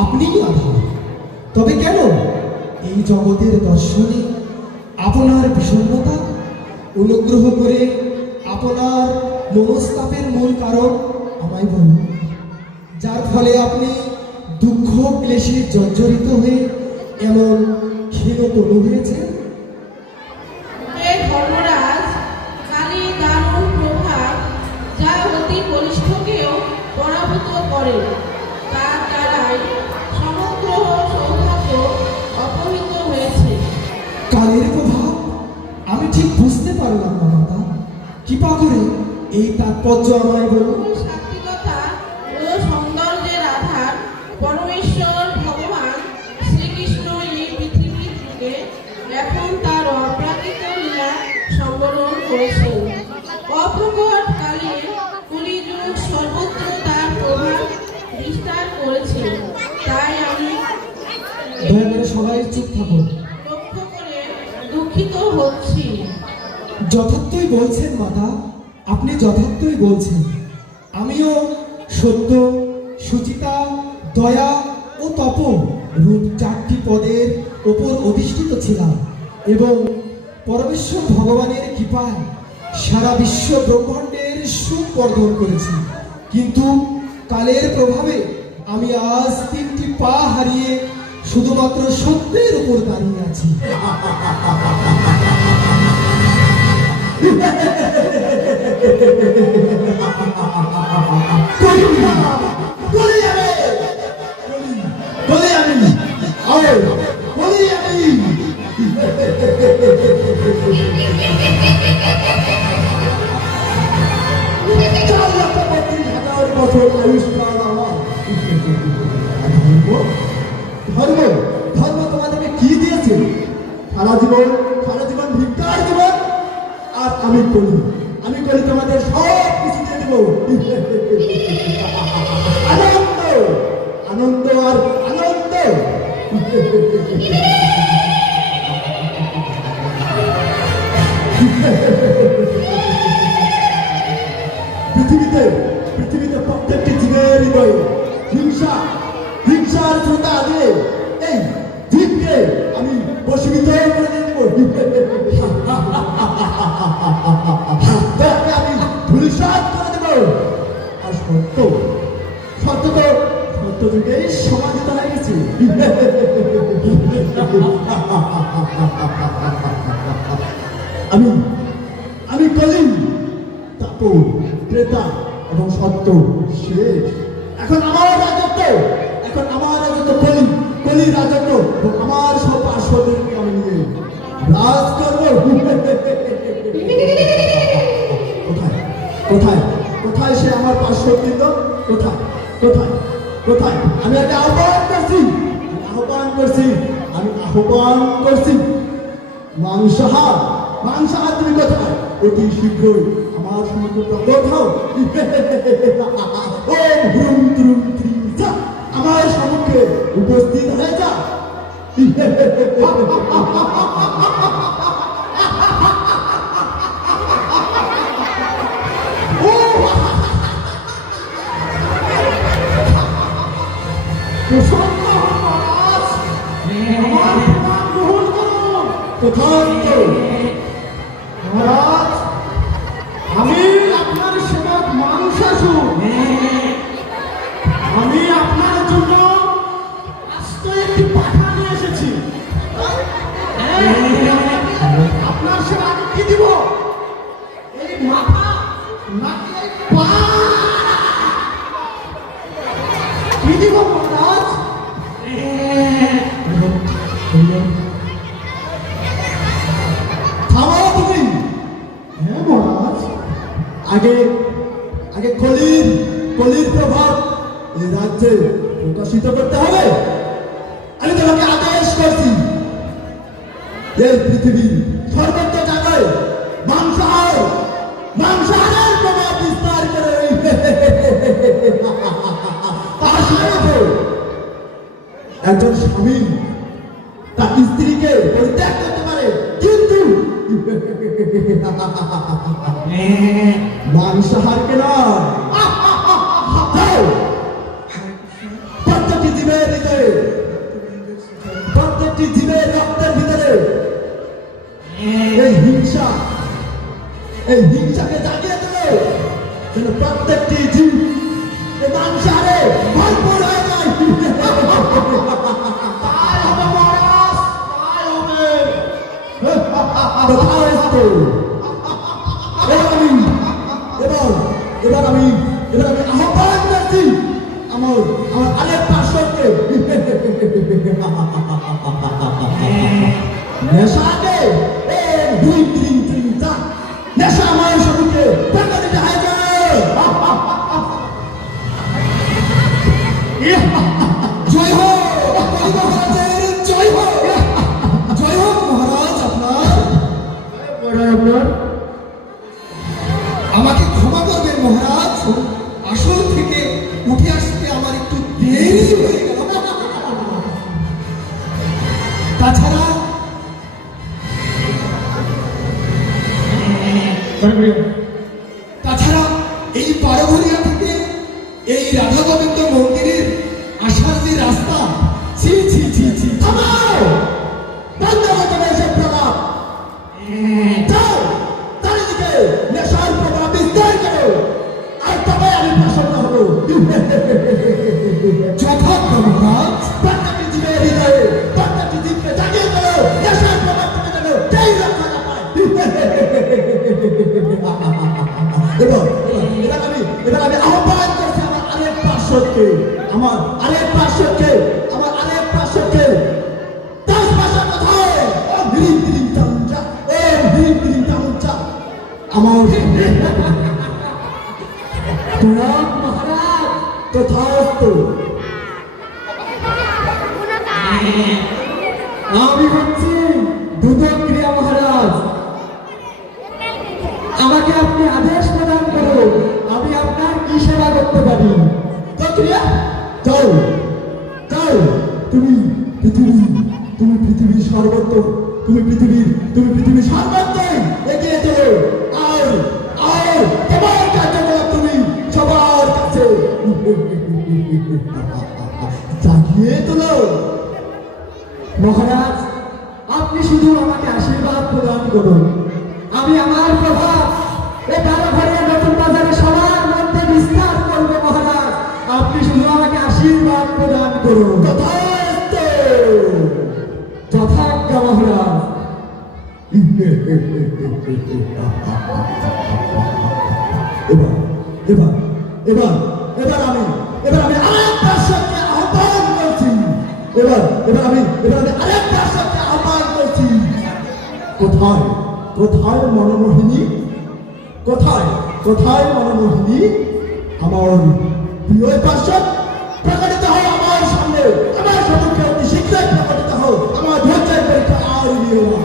আপনিই আধার। তবে কেন এই জগতের দর্শনে আপনার বিষণ্ণতা? অনুগ্রহ করে আপনার মনস্তাপের মূল কারণ আমায় বলুন, যার ফলে আপনি দুঃখ ক্লেশে জর্জরিত হয়ে এমন ক্ষীণতনু হয়েছে। ধর্মরাজ, কালীর দারুণ প্রভাব যা অতি বলিষ্ঠকেও পরাভূত করে, তার দ্বারাই সমগ্র সৌভাগ্য অপহৃত হয়েছে। কালের প্রভাব? আমি ঠিক বুঝতে পারলাম না মাতা, কৃপা করে এই তাৎপর্য আমায় বলুন। সাত্বিকতা ও সৌন্দর্যের আধার পরমেশ্বর ভগবান শ্রীকৃষ্ণ এই পৃথিবীর যুগে এখন তার অপ্রাকৃত লীলা সম্বরণ করেছেন। অপ্রকট কালে কলিযুগ সর্বত্র তার প্রভাব বিস্তার করেছে। তাই আমি দয়া করে সবাই চুপ থাকুন। লক্ষ্য করে দুঃখিত হচ্ছি। যথার্থই বলছেন মাতা, আপনি যথার্থই বলছেন। আমিও সত্য, সুচিতা, দয়া ও তপ রূপ 4টি পদের ওপর অধিষ্ঠিত ছিলাম এবং পরমেশ্বর ভগবানের কৃপায় সারা বিশ্ব ব্রহ্মাণ্ডের সুবর্ধন করেছি। কিন্তু কালের প্রভাবে আমি আজ 3টি পা হারিয়ে শুধুমাত্র সত্যের উপর দাঁড়িয়ে আছি। ধর্ম ধর্ম তোমাদেরকে কি দিয়েছে? সারা জীবন ভিক্ষার জীবন। আর আমি করি তোমাদের সব কিছু দিয়ে দেবো। আনন্দ আনন্দ আর আনন্দ। পৃথিবীতে প্রত্যেকটি জীবের হৃদয়ে হিংসার শ্রোতা দিয়ে এই জীবকে আমি বশীভূত করে দিয়ে দেবো। আমি ধূলিসাৎ করে দেবো। আর সত্য যুগে সমাধিত হয়ে গেছে। আমি কলি, তাপর, ত্রেতা এবং সত্য শেষ। এখন আমার রাজত্ব কলির রাজত্ব এবং আমার সব পার্শ্বদেরকে আমি নিয়ে রাজ করব। কোথায় সে আমার পার্শ্ববৃন্দ? কোথায়? আমি একটা আহ্বান করছি। মাংসাহার তুমি কোথায়? অতি শীঘ্রই আমার সমুদ্র প্রকট হও। আমার সম্মুখে উপস্থিত হয়ে যা। মহারাজ, আমি আপনার সেবক মানুষাসু। আমি আপনার জন্য আস্ত একটি পাঠা নিয়ে এসেছি। আপনার সেবা কি দিব? এই মাথা নাকি পা কি দিব মহারাজ? থামো তুমি। হ্যাঁ মহারাজ, আগে কলির প্রভাব এই রাজ্যে প্রকাশিত করতে হবে। আমি তোমাকে আদেশ করছি, এই পৃথিবীর সর্বোচ্চ জায়গায় মাংসাহারের প্রভাব বিস্তার করে একজন স্বামী তার স্ত্রীকে পরিত্যাগ করতে পারে, কিন্তু মাংসাহারকে নয়। প্রত্যেকটি জীবের প্রত্যেকটি জীবের রক্তের ভিতরে এই হিংসাকে জাগিয়ে তোলো, যেন প্রত্যেকটি জীব এই মাংসারে ভরপুর হয়ে যায়। তথাস্তু। এবার আমি আহ্বান করছি আমার আরেক পার্শ্বকে নেশাকে 1 2 3 3 4 নেশা আমার শরীরকে প্রকটিত হয়ে যায়। জয় হোক মহারাজের, জয় হোক, জয় হোক মহারাজ। আপনার আমাকে ক্ষমা করবেন মহারাজ, আসল থেকে উঠে আসতে আমার একটু দেরি হয়ে গেল। তাছাড়া এই বারোঘরিয়া থেকে এই রাধা গোবিন্দ মন্দিরের আসার যে রাস্তা, ছি ছি ছি ছি, থামাও! বন্ধ হয়ে যাবে এসব প্রভাব। যাও, চারিদিকে নেশার প্রভাব বিস্তার করো, আর তবে আমি প্রসন্ন হব। যথার্থ মহারাজ। প্রত্যেকটি জীবের হৃদয়ে প্রত্যেকটি জীবকে জাগিয়ে তোলো, নেশার প্রভাব থেকে যেন কেউ রক্ষা না পায়। এবার আমি আহ্বান করছি আমার আরেক পার্শ্বকে, দশ ভাষা কোথায়? হিরিং হিরিং চামুচা, হিরিং হিরিং চামুচা আমার প্রণাম মহারাজ। তথাস্তু। আমি হচ্ছি দুদক্রিয়া মহারাজ, আমাকে আপনি আদেশ প্রদান করুন, আমি আপনার কি সেবা করতে পারি? দুদক্রিয়া, যাও যাও, তুমি পৃথিবীর সর্বত্র, তুমি পৃথিবীর সর্বত্রই এগিয়ে চলো, আর তোমার কার্যকলাপ তুমি সবার কাছে জাগিয়ে তোলো। মহারাজ, আপনি শুধু আমাকে আশীর্বাদ প্রদান করুন, আমি আমার প্রভাব এই বারোঘরিয়া নতুন বাজারে সবার মধ্যে বিস্তার করবো। মহারাজ, আপনি শুধু আমাকে আশীর্বাদ প্রদান করুন। যথাজ্ঞা মহারাজ। এবার আমি আরেক পার্শ্বকে আহ্বান করছি। কোথায় মনোমোহিনী, কোথায় মনোমোহিনী? আমার প্রিয় পার্শ্বদ, প্রকটিত হও আমার সামনে, আমার সম্মুখে অতি শীঘ্রই প্রকটিত হও, আমার ধৈর্যের পরীক্ষা আর নিও না।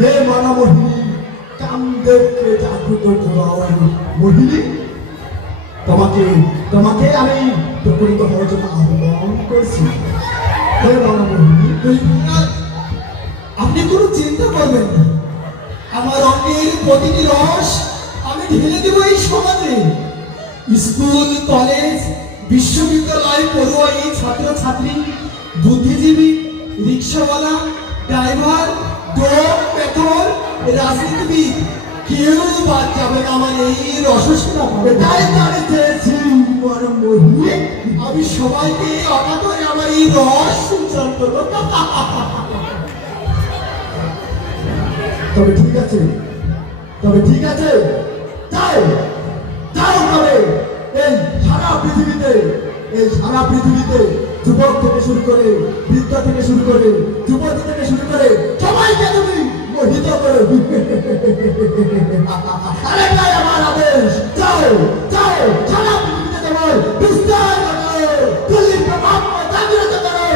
হে মনোমোহিনী, কামদেবকে জাগ্রত করাও মোহিনী। তোমাকে তোমাকে আমি প্রকৃত হওয়ার জন্য আহ্বান করছি। হে রণমোহিনী, আপনি কোনো চিন্তা করবেন না, আমার অঙ্গের প্রতিটি রস আমি ঢেলে দেব এই সমাজে। স্কুল, কলেজ, বিশ্ববিদ্যালয় পড়ুয়াই, ছাত্রছাত্রী, বুদ্ধিজীবী, রিক্সাওয়ালা, ড্রাইভার, ডোম, পেটর, রাজনীতিবিদ, কেউ বাদ যাবে না আমার এই রসসেবা। এটাই জানি চেয়েছি রণমোহিনী। আমি সবাইকে অকাতরে আমার এই রস সঞ্চার করবো। তবে ঠিক আছে, তবে ঠিক আছে, যাও যাও। তবে এই সারা পৃথিবীতে, এই সারা পৃথিবীতে যুবক থেকে শুরু করে, বৃদ্ধ থেকে শুরু করে, যুবতী থেকে শুরু করে সবাইকে তুমি মোহিত করো। আরেকটাই আমার আদেশ, যাও যাও, সারা পৃথিবীতে তোমার বিস্তার করো, দিল্লির প্রভাব জাগ্রত করো।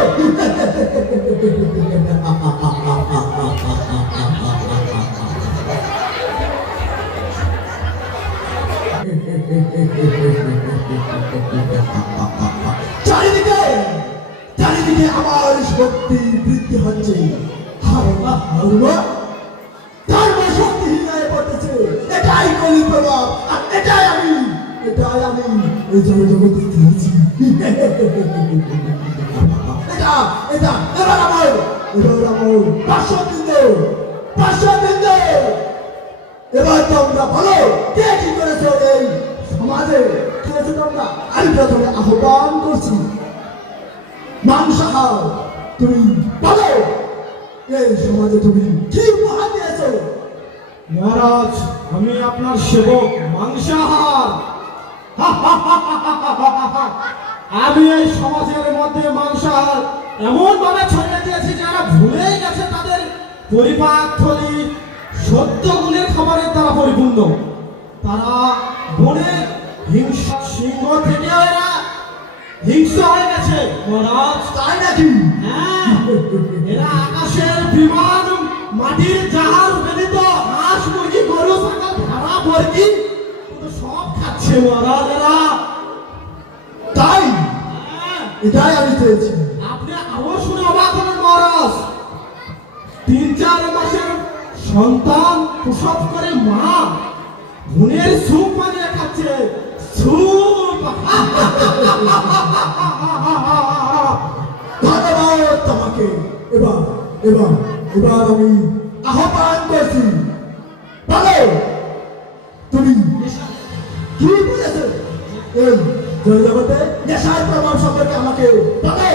চারিদিকে চারিদিকে আমার শক্তি বৃদ্ধি হচ্ছে। ধর্ম শক্তিহীন হয়ে পড়তেছে। এটাই কলি প্রভাব, আর এটাই আমি এই জগতে দিয়েছি। এটা এটা এবার আমার পার্শ্ববৃন্দ, এবার তোমরা বলো, কে কি করেছো এই সমাজে? করেছো তোমরা? আমি প্রথমে আহ্বান করছি, মাংসাহার, তুমি বলো এই সমাজে তুমি কি উপহার দিয়েছো? মহারাজ, আমি আপনার সেবক মাংসাহার। আমি এই সমাজের মধ্যে মাংসাহার এমন ভাবে ছড়িয়ে দিয়েছি যারা ভুলেই গেছে তাদের পরিপাক থলি সত্য গুণের খাবারের দ্বারা পরিপূর্ণ। তারা বনে হিংসা সিংহ থেকে এরা হিংস্র হয়ে গেছে মহারাজ। তাই নাকি? হ্যাঁ, এরা আকাশের বিমান, মাটির জাহাজ বেলিত হাঁস, মুরগি, গরু, ছাগল, ভেড়া, মুরগি সব খাচ্ছে মহারাজ এরা। তাই? হ্যাঁ, এটাই আমি চেয়েছি। আপনি আবার শুনে অবাক হবেন মহারাজ। 3-4 মাসের সন্তান প্রসব করে মা বোনের স্যুপ বানিয়ে খাচ্ছে। স্যুপ। ধন্যবাদ তোমাকে। এবার এবার এবার আমি আহ্বান করছি, বলো তুমি কি বলেছো এই জগতে নেশার প্রভাব সম্পর্কে আমাকে বলো।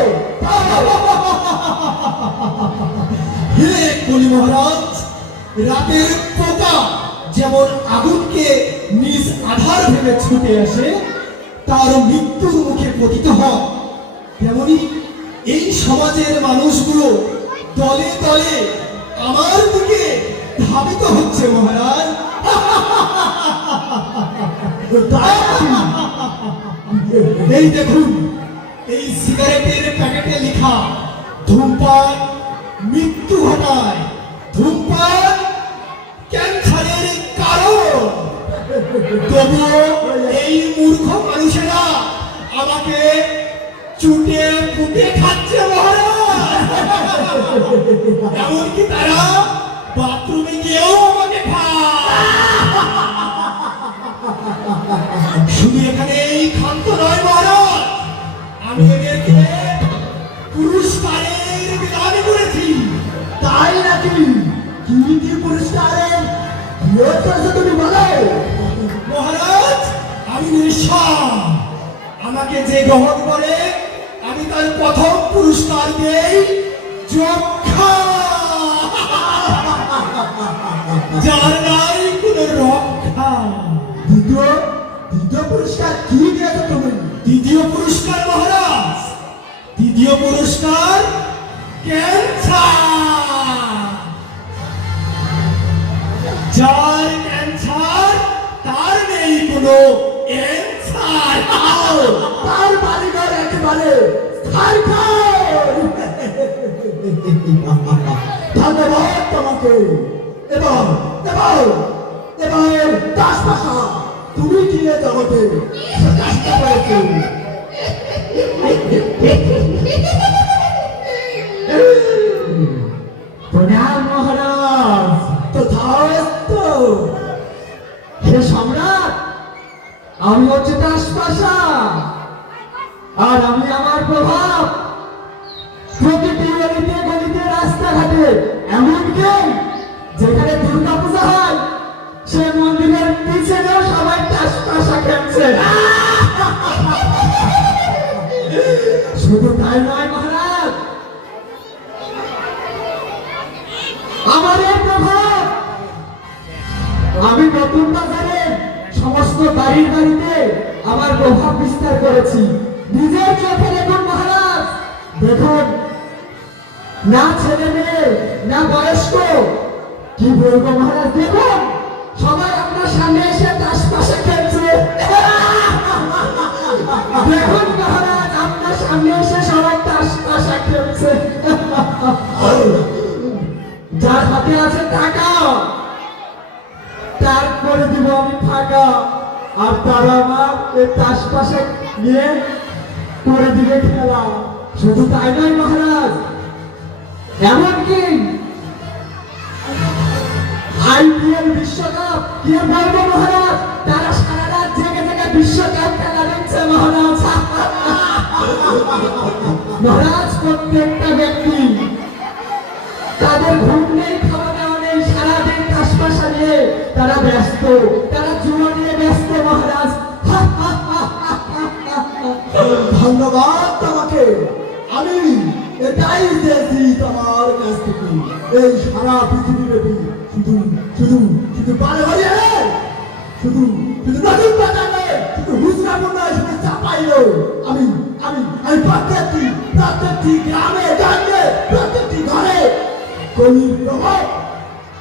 হে কলি মহারাজ, রাতের পোকা যেমন আগুনকে নিজ আধার ভেবে ছুটে আসে, তার মৃত্যুর মুখে পতিত হয়, তেমনি এই সমাজের মানুষগুলো দলে দলে আমার দিকে ধাবিত হচ্ছে মহারাজ। এই দেখুন, এই সিগারেটের প্যাকেটে লেখা ধূমপান মৃত্যু ঘটায়, ধূমপান ক্যান্সারের কারণ। তবুও এই মূর্খ মানুষেরা আমাকে চুটে পুটে খাচ্ছে মহারাজ। এমনকি তারা বাথরুমে গিয়েও আমাকে খায়। শুধু এখানে এই ক্ষান্ত নয় মহারাজ, আমি এদেরকে পুরস্কারের বিধান করেছি। তাই নাকি? কি কি পুরস্কারের বিয়ে করেছো তুমি বলো। মহারাজ, আমি নেশা, আমাকে যে গ্রহণ করে আমি তার প্রথম পুরস্কার দেই যক্ষা, যার নাই কোনো রক্ষা। দ্বিতীয় দ্বিতীয় পুরস্কার কি দিয়েছো তুমি? দ্বিতীয় পুরস্কার মহারাজ, দ্বিতীয় পুরস্কার ক্যান্সার। যার ক্যান্সার তার নেই কোনো অ্যান্সার। তার বাড়িঘর একেবারে ধন্যবাদ তোমাকে। এবার এবার এবার দাস ভাষা তুমি কি এ জগতে চেষ্টা করেছো? প্রণাম মহারাজ। তথাস্তু। হে সম্রাট, আমি হচ্ছে দাসপাশা, আর আমি আমার প্রভাব প্রতিটি গলিতে গলিতে রাস্তাঘাটে, এমনকি যেখানে দুর্গা পূজা হয় সে মন্দিরের পিছনেও সবাই দাসপাশা খেলছে। শুধু তাই নয় মহারাজ, আমার এই প্রভাব আমি নতুন বাজারে সমস্ত বাড়ির বাড়িতে আমার প্রভাব বিস্তার করেছি। নিজের চোখে দেখুন মহারাজ, দেখুন, না ছেলে মেয়ে না বয়স্ক, কি বলবো মহারাজ, দেখুন সবাই আপনার সামনে এসে তাস পাশে খেলছে। দেখুন মহারাজ, আপনার সামনে এসে সবাই তাস পাশা খেলছে। যার হাতে আছে টাকা তারপরে দিব আমি ফাঁকা, আর তারা আমার এই তাস পাশে নিয়ে করে দিবে খেলা। শুধু তাই নয় মহারাজ, এমনকি আইপিএল বিশ্বকাপ কি বলবো মহারাজ, তারা সারা রাত জেগে জেগে বিশ্বকাপ খেলা দেখছে মহারাজ। মহারাজ, প্রত্যেকটা ব্যক্তি তাদের ঘুম নেই, খাওয়া দাওয়া নেই, সারাদিন তাসপাশা নিয়ে তারা ব্যস্ত, তারা জুয়া নিয়ে ব্যস্ত মহারাজ। ধন্যবাদ তোমাকে। আমি এটাই চেয়েছি তোমার কাছ থেকে। এই সারা পৃথিবীব্যাপী শুধু শুধু শুধু পারে হয়ে শুধু শুধু নতুন বাজারে শুধু হুজরাপুর নয়, শুধু চাপাই নয়, আমি আমি আমি প্রত্যেকটি গ্রামে গঞ্জে প্রত্যেকটি ঘরে কলির প্রভাব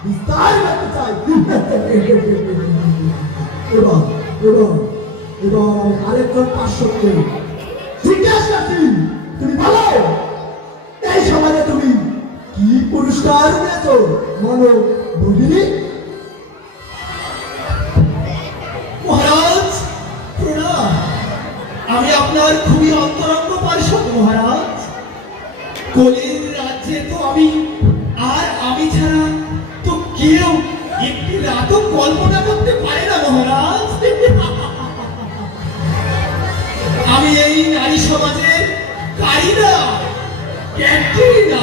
বিস্তার করতে চাই। এবং এবং এবং আমি আরেকজন পার্শ্বকে জিজ্ঞাসা করছি, তুমি বলো এই সমাজে তুমি কি পুরস্কার পেয়েছো? মনো বলিনি। মহারাজ প্রণাম, আমি আপনার খুবই অন্তরঙ্গ পার্শ্বদ মহারাজ। কলির রাজ্যে তো আমি ছাড়া তো কেউ একটি রাতও কল্পনা করতে পারে না মহারাজ। আমি এই নারী সমাজের কারিনা ক্যাটরিনা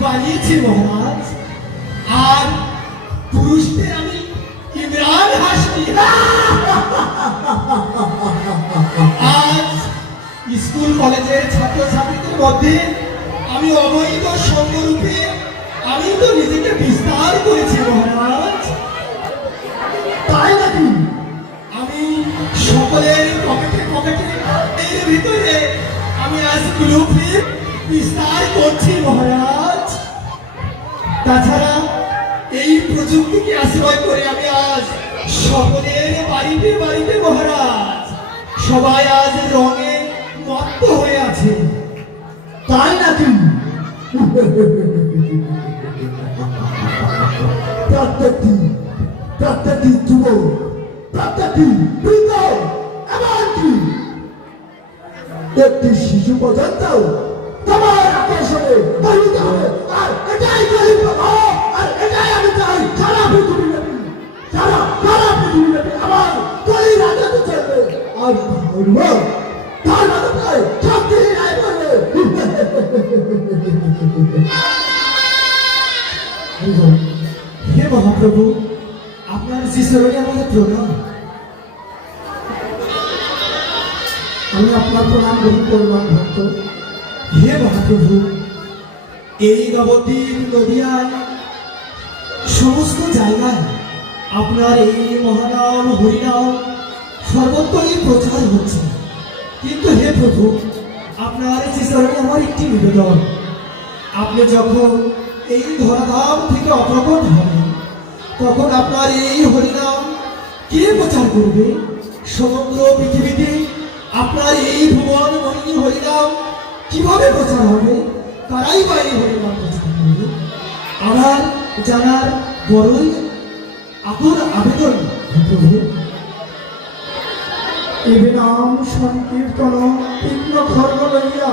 বানিয়েছি মহারাজ, আর পুরুষদের আমি ইমরান হাসমি। আজ স্কুল কলেজের ছাত্রছাত্রীদের মধ্যে আমি অবৈধ সঙ্গরূপে আমি তো নিজেকে বিস্তার করেছি মহারাজ। তাই নাকি? আমি সকলের পকেটে পকেটে এর ভিতরে আমি আজ গ্রুপে বিস্তার করছি মহারাজ। তাছাড়া এই প্রযুক্তিকে আশ্রয় করে আমি আজ সকলের বাড়িতে বাড়িতে মহারাজ, সবাই আজ রঙে মত্ত হয়ে আছে। তাই নাকি? প্রত্যেকটি যুবক, প্রত্যেকটি বৃদ্ধ, এমনকি একটি শিশু পর্যন্ত তোমার আকর্ষণে বহিত হবে। আর এটাই কলির প্রভাব, আর এটাই আমি চাই সারা পৃথিবীব্যাপী, সারা পৃথিবীব্যাপী আমার কলি রাজত্ব চলবে। আর ধর্ম ধর্মটাই শক্তি রায় করবে। হে মহাপ্রভু, আপনার শিষ্যরকে আমাদের প্রণাম। আমি আপনার প্রণাম গ্রহণ করলাম ভক্ত। হে মহাপ্রভু, এই নবদ্বীপ নদিয়ায় সমস্ত জায়গায় আপনার এই মহানাম হরিনাম সর্বত্রই প্রচার হচ্ছে, কিন্তু হে প্রভু, আপনার শিষ্যরকে আমার একটি নিবেদন, আপনি যখন এই ধরাধাম থেকে অপ্রকট হবেন তখন আপনার এই হরিনাম কে প্রচার করবে? সমগ্র পৃথিবীতে আপনার এই ভুবন মোহিনী হরিনাম কিভাবে প্রচার হবে? কারাই বা এই হরিনাম প্রচার করবে? আমার জানার বড়ই আকুল আবেদন। প্রভু, এবে নাম সংকীর্তন তীক্ষ্ণ খর্গ লইয়া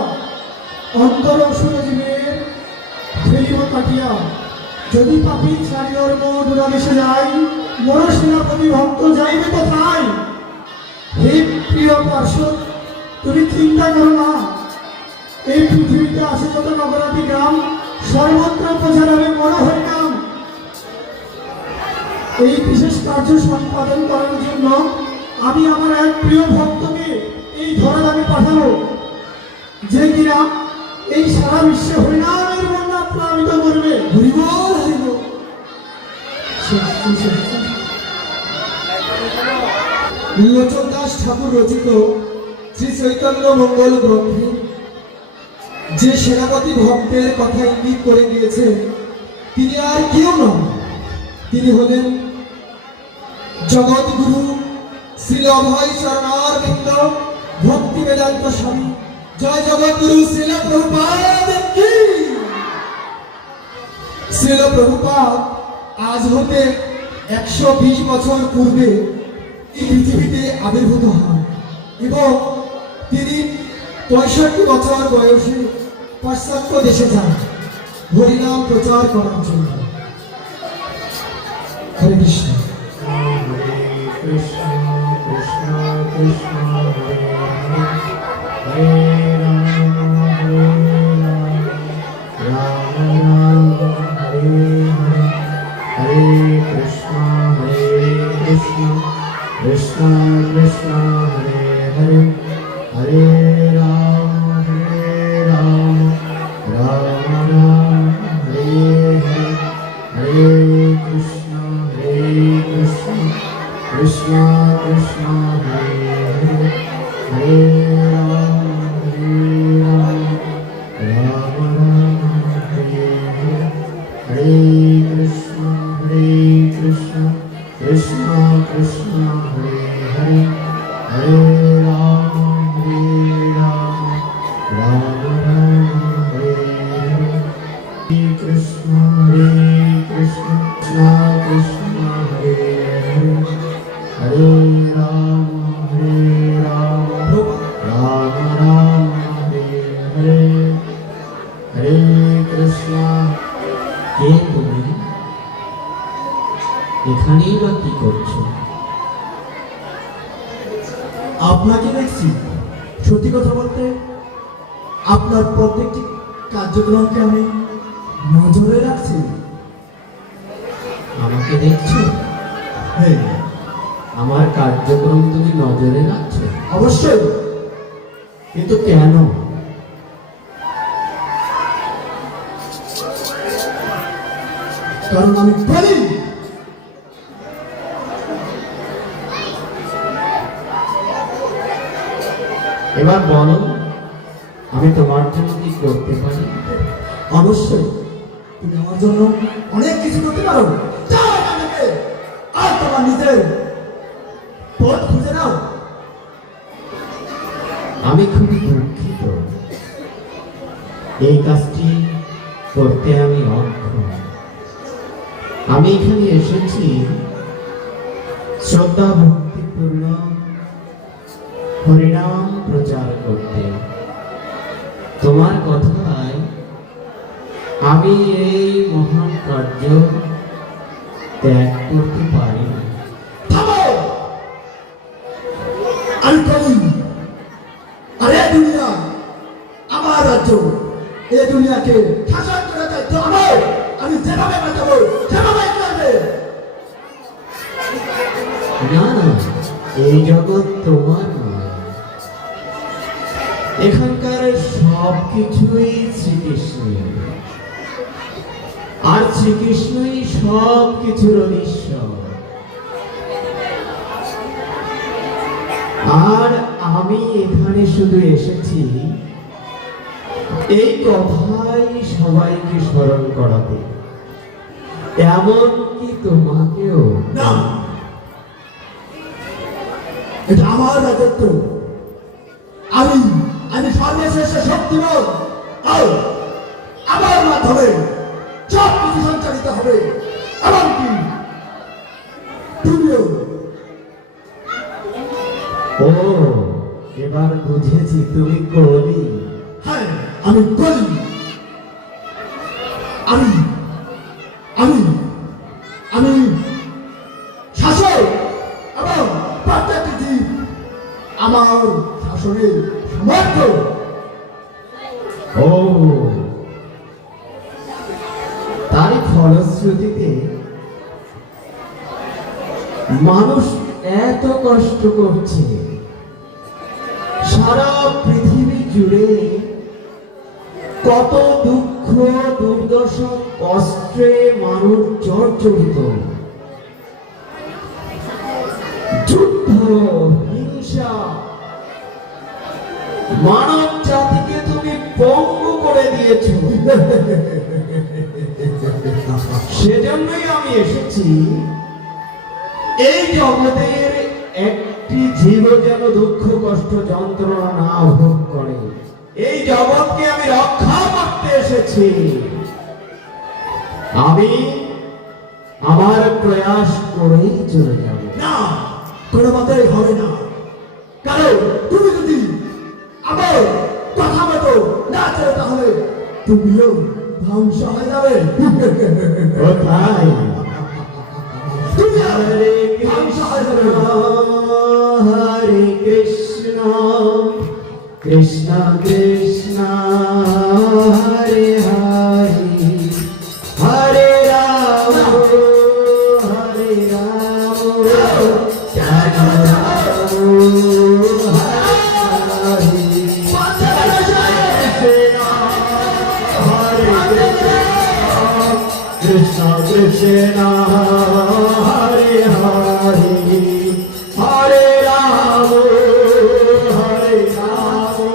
অন্তর অসুর জীবের ফেলিব কাটিয়া যদি পাপি ছাড়ি ধর্ম দূরাদেশে যাই মোর সেনাপতি ভক্ত যাইবে কোথায়? হে প্রিয় পার্শ্বদ, তুমি চিন্তা করো না। এই পৃথিবীতে আছে যত নগরাতি গ্রাম, সর্বত্র প্রচারাবে বড় হরিনাম। এই বিশেষ কার্য সম্পাদন করার জন্য আমি আমার এক প্রিয় ভক্তকে এই ধরাধামে পাঠাবো, যে কিনা এই সারা বিশ্বে হরিনামের বন্যা প্লাবিত করবে। হরিবল হরিবল। লোচন দাস ঠাকুর রচিত শ্রী চৈতন্য মঙ্গল গ্রন্থে যে সেনাপতি ভক্তের কথা ইঙ্গিত করে গিয়েছেন, তিনি আর কেউ নন, তিনি হলেন জগৎগুরু শ্রী অভয় চরণারবিন্দ ভক্তি বেদান্ত স্বামী। জয় জগৎগুরু শ্রীল প্রভুপাদ কি। শ্রীল প্রভুপাদ আজ হতে 120 বছর পূর্বে এই পৃথিবীতে আবির্ভূত হন এবং তিনি 65 বছর বয়সে পাশ্চাত্য দেশে যান হরিনাম প্রচার করার জন্য। হরে কৃষ্ণ। কৃষ্ণ কৃষ্ণ কৃষ্ণ হরে হরে হরে রাম রাম হরে হরে হরে কৃষ্ণ কৃষ্ণ কৃষ্ণ হরে হরে হরে রাম রাম রাম হরে হরে হরে কৃষ্ণ কৃষ্ণ কৃষ্ণ হরে হরে হরে রাম রাম রাম হরে হরে হরে কৃষ্ণ কৃষ্ণ কৃষ্ণ হরে হরে হরে রাম রাম রাম হরে হরে কৃষ্ণ কৃষ্ণ কৃষ্ণ হরে হরে হরে রাম রাম রাম হরে হরে হরে কৃষ্ণ। কে তুমি? এখানেই বা কি করছো? আপনাকে দেখছি। সত্যি কথা বলতে আপনার প্রত্যেকটি কার্যক্রমকে আমি নজরে রাখছি। আমাকে দেখছো? হ্যাঁ, আমার কার্যক্রম তুমি নজরে রাখছো? অবশ্যই। কিন্তু কেন? কারণ আমি বলি এবার বলো, আমি তোমার জন্য কি করতে পারি? অবশ্যই তুমি আমার জন্য অনেক কিছু করতে পারো। যাও এখান থেকে, আর তোমার নিজের পথ খুঁজে নাও। আমি খুবই দুঃখিত, এই কাজটি করতে আমি অক্ষম। আমি এখানে এসেছি শ্রদ্ধা ভক্তিপূর্ণ হরিনাম প্রচার করতে। তোমার কথায় আমি এই মহান কার্য ত্যাগ করতে পারি না। থামো! আমি করি। আরে দুনিয়া আমার রাজ্য, এই দুনিয়াকে শাসন করে দায়িত্ব আমার। আমি যেভাবে বাঁচাবো সেভাবে করবে। না না, এই জগৎ তোমার নয়, এখানকার সব কিছুই শ্রীকৃষ্ণের, আর শ্রীকৃষ্ণই সব কিছুর ঈশ্বর। আর আমি এখানে শুধু এসেছি এই কথাই সবাইকে স্মরণ করাতে, এমনকি তোমাকেও। না, এটা আমার রাজত্ব। আমি আমি সর্বশ্রেষ্ঠ শক্তিমান। আর আমার মাধ্যমে সব কিছু সঞ্চালিত হবে, এমনকি তুমিও। ও এবার বুঝেছি তুমি কবি। হ্যাঁ, আমি বলি, আমি আমি আমি শাসক এবং প্রত্যেকটি আমার শাসনের সমর্থ। ও, তারই ফলশ্রুতিতে মানুষ এত কষ্ট করছে। সারা পৃথিবী জুড়ে কত দুঃখ দুর্দশা কষ্টে মানুষ জর্জরিত। যুদ্ধ হিংসা মানব জাতিকে তুমি পঙ্গু করে দিয়েছ। সেজন্যই আমি এসেছি, এই জগতের একটি জীব যেন দুঃখ কষ্ট যন্ত্রণা না ভোগ করে। এই জগৎকে আমি রক্ষা করতে এসেছি। আমি আমার প্রয়াস করেই চলে যাব। না, কোনো মতেই হবে না, কারণ তুমি যদি আমার কথা মতো না চলো তাহলে তুমিও ধ্বংস হয়ে যাবে। কোথায়? তুমি হরে ধ্বংস হয়ে কৃষ্ণ যাবে। হরে কৃষ্ণ কৃষ্ণ কৃষ্ণ হরে হরে হরে রাম হরে রাম রাম রাম হরে হরে কৃষ্ণ কৃষ্ণ হরে হরে হরে রাম হরে রাম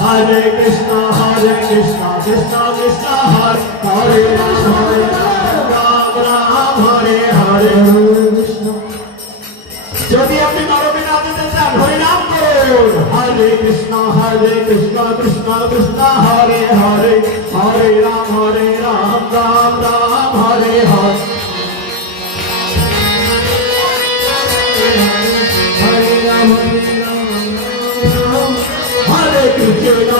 হরে কৃষ্ণ কৃষ্ণ কৃষ্ণ হরে হরে রাম রাম হরে হরে কৃষ্ণ। যদি আপনি নরকে না যেতে চান হরিনাম করুন। হরে কৃষ্ণ কৃষ্ণ কৃষ্ণ হরে হরে হরে রাম রাম রাম হরে হরে হরে রাম হরে কৃষ্ণ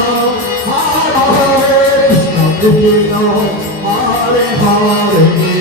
হরে কৃষ্ণ কৃষ্ণ হরে হরে